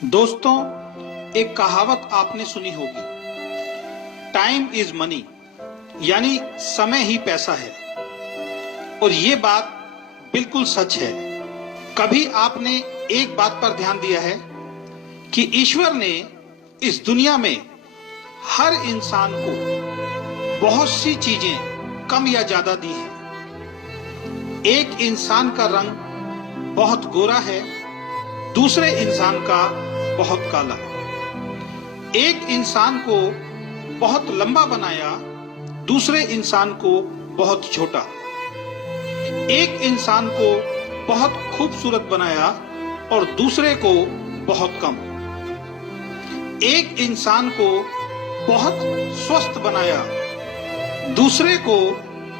दोस्तों, एक कहावत आपने सुनी होगी, टाइम इज मनी, यानी समय ही पैसा है। और ये बात बिल्कुल सच है। कभी आपने एक बात पर ध्यान दिया है कि ईश्वर ने इस दुनिया में हर इंसान को बहुत सी चीजें कम या ज्यादा दी हैं। एक इंसान का रंग बहुत गोरा है, दूसरे इंसान का बहुत काला। एक इंसान को बहुत लंबा बनाया, दूसरे इंसान को बहुत छोटा। एक इंसान को बहुत खूबसूरत बनाया और दूसरे को बहुत कम। एक इंसान को बहुत स्वस्थ बनाया, दूसरे को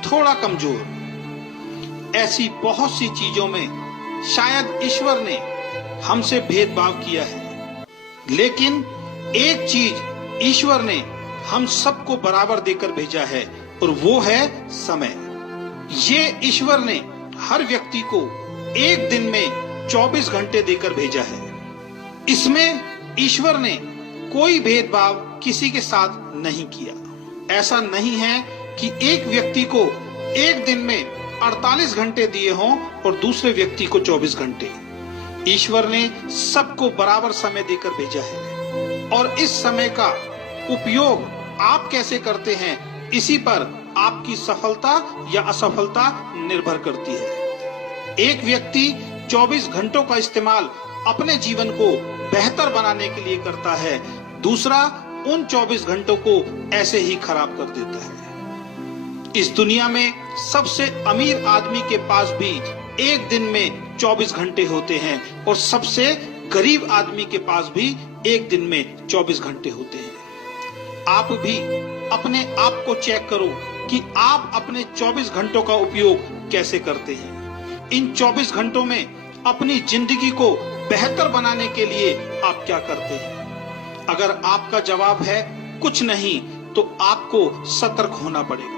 थोड़ा कमजोर। ऐसी बहुत सी चीजों में शायद ईश्वर ने हमसे भेदभाव किया है, लेकिन एक चीज ईश्वर ने हम सबको बराबर देकर भेजा है और वो है समय। ये ईश्वर ने हर व्यक्ति को एक दिन में 24 घंटे देकर भेजा है। इसमें ईश्वर ने कोई भेदभाव किसी के साथ नहीं किया। ऐसा नहीं है कि एक व्यक्ति को एक दिन में 48 घंटे दिए हों और दूसरे व्यक्ति को 24 घंटे। ईश्वर ने सबको बराबर समय देकर भेजा है और इस समय का उपयोग आप कैसे करते हैं, इसी पर आपकी सफलता या असफलता निर्भर करती है। एक व्यक्ति 24 घंटों का इस्तेमाल अपने जीवन को बेहतर बनाने के लिए करता है, दूसरा उन 24 घंटों को ऐसे ही खराब कर देता है। इस दुनिया में सबसे अमीर आदमी के पास भी एक दिन में 24 घंटे होते हैं और सबसे गरीब आदमी के पास भी एक दिन में 24 घंटे होते हैं। आप भी अपने आप को चेक करो कि आप अपने 24 घंटों का उपयोग कैसे करते हैं। इन 24 घंटों में अपनी जिंदगी को बेहतर बनाने के लिए आप क्या करते हैं? अगर आपका जवाब है कुछ नहीं, तो आपको सतर्क होना पड़ेगा।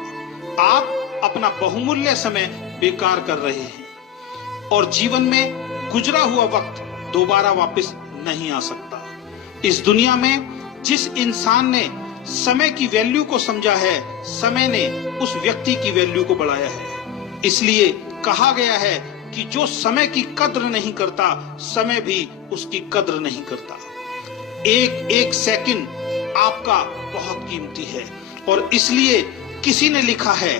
आप अपना बहुमूल्य समय बेकार कर रहे हैं और जीवन में गुजरा हुआ वक्त दोबारा वापस नहीं आ सकता। इस दुनिया में जिस इंसान ने समय की वैल्यू को समझा है, समय ने उस व्यक्ति की वैल्यू को बढ़ाया है। इसलिए कहा गया है कि जो समय की कद्र नहीं करता, समय भी उसकी कद्र नहीं करता। एक एक सेकंड आपका बहुत कीमती है और इसलिए किसी ने लिखा है,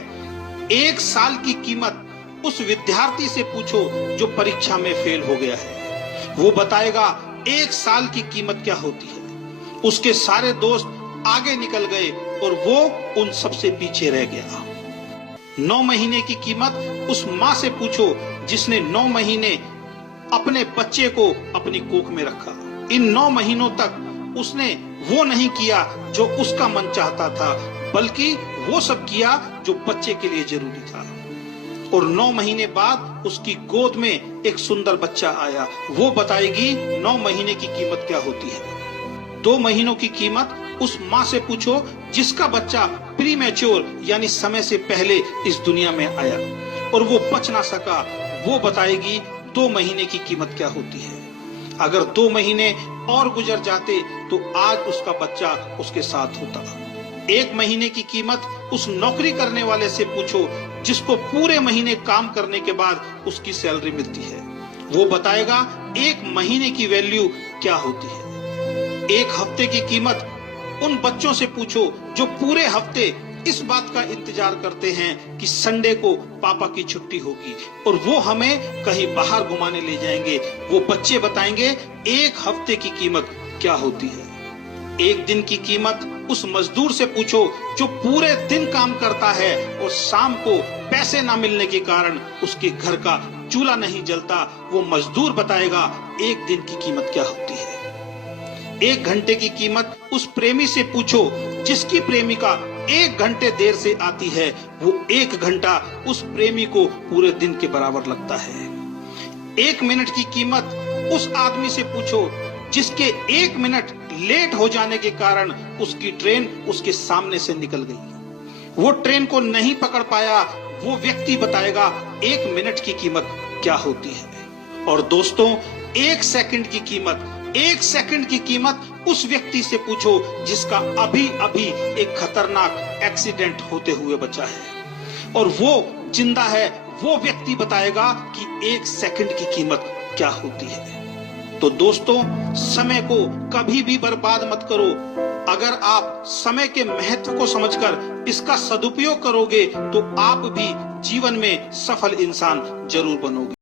एक साल की कीमत उस विद्यार्थी से पूछो जो परीक्षा में फेल हो गया है। वो बताएगा एक साल की कीमत क्या होती है। उसके सारे दोस्त आगे निकल गए और वो उन सबसे पीछे रह गया। 9 महीने की कीमत उस माँ से पूछो जिसने 9 महीने अपने बच्चे को अपनी कोख में रखा। इन 9 महीनों तक उसने वो नहीं किया जो उसका मन चाहता था, बल्कि वो सब किया जो बच्चे के लिए जरूरी था। और 9 महीने बाद उसकी गोद में एक सुंदर बच्चा आया। वो बताएगी 9 महीने की कीमत क्या होती है। 2 महीनों की कीमत उस माँ से पूछो जिसका बच्चा प्रीमैच्योर यानी समय से पहले इस दुनिया में आया और वो बच ना सका। वो बताएगी 2 महीने की कीमत क्या होती है। अगर 2 महीने और गुजर जाते तो आज उसका बच्चा उसके साथ होता। 1 महीने की कीमत उस नौकरी करने वाले से पूछो जिसको पूरे महीने काम करने के बाद उसकी सैलरी मिलती है। वो बताएगा 1 महीने की वैल्यू क्या होती है। 1 हफ्ते की कीमत उन बच्चों से पूछो जो पूरे हफ्ते इस बात का इंतजार करते हैं कि संडे को पापा की छुट्टी होगी और वो हमें कहीं बाहर घुमाने ले जाएंगे। वो बच्चे बताएंगे 1 हफ्ते की कीमत क्या होती है। 1 दिन की कीमत उस मजदूर से पूछो जो पूरे दिन काम करता है और शाम को पैसे ना मिलने के कारण उसके घर का चूल्हा नहीं जलता। वो मजदूर बताएगा 1 दिन की कीमत क्या होती है। 1 घंटे की कीमत उस प्रेमी से पूछो जिसकी प्रेमिका 1 घंटे देर से आती है। वो 1 घंटा उस प्रेमी को पूरे दिन के बराबर लगता है। 1 मिनट की कीमत उस आदमी से पूछो जिसके 1 मिनट लेट हो जाने के कारण उसकी ट्रेन उसके सामने से निकल गई। वो ट्रेन को नहीं पकड़ पाया। वो व्यक्ति बताएगा 1 मिनट की कीमत क्या होती है। और दोस्तों, 1 सेकंड की कीमत एक सेकंड की कीमत उस व्यक्ति से पूछो जिसका अभी अभी एक खतरनाक एक्सीडेंट होते हुए बचा है, और वो जिंदा है। वो व्यक्ति बताएगा कि एक सेकंड की कीमत क्या होती है। तो दोस्तों, समय को कभी भी बर्बाद मत करो। अगर आप समय के महत्व को समझकर इसका सदुपयोग करोगे तो आप भी जीवन में सफल इंसान जरूर बनोगे।